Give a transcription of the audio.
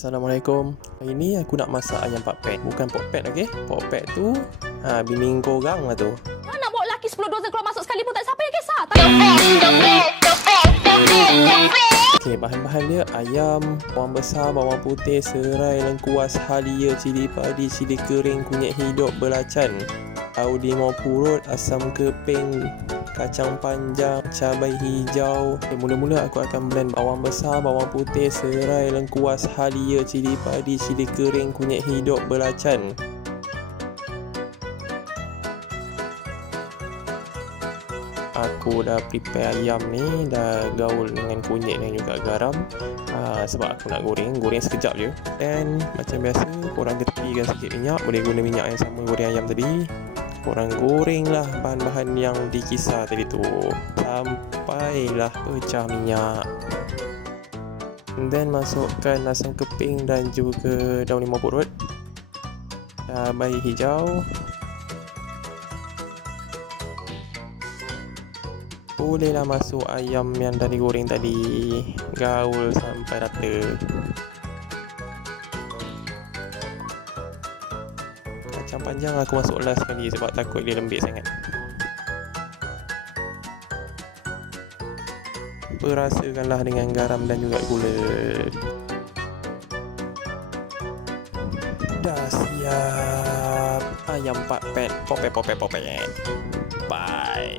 Assalamualaikum. Hari ni aku nak masak ayam Phat Phet. Bukan Phat Phet, okey? Phat Phet tu bini korang lah tu. Nak bawa lelaki 10 dozen keluar masuk sekali pun tak siapa yang kisah. Okey, bahan-bahan dia ayam, bawang besar, bawang putih, serai, lengkuas, halia, cili padi, cili kering, kunyit hidup, belacan, tahu limau purut, asam keping, kacang panjang, cabai hijau. Mula-mula aku akan blend bawang besar, bawang putih, serai, lengkuas, halia, cili padi, cili kering, kunyit hidup, belacan. Aku dah prepare ayam ni, dah gaul dengan kunyit dan juga garam, sebab aku nak goreng sekejap je. Dan macam biasa, korang tepikan sikit minyak. Boleh guna minyak yang sama goreng ayam tadi. Korang gorenglah bahan-bahan yang dikisar tadi tu sampailah pecah minyak. Dan masukkan asam keping dan juga daun limau purut, cabai hijau. Bolehlah masuk ayam yang dah digoreng tadi, gaul sampai rata. Kacang panjang aku masuk last sekali sebab takut dia lembik sangat. Perasakanlah dengan garam dan juga gula. Dah siap ayam Phat Phet. Phat Phet. Bye.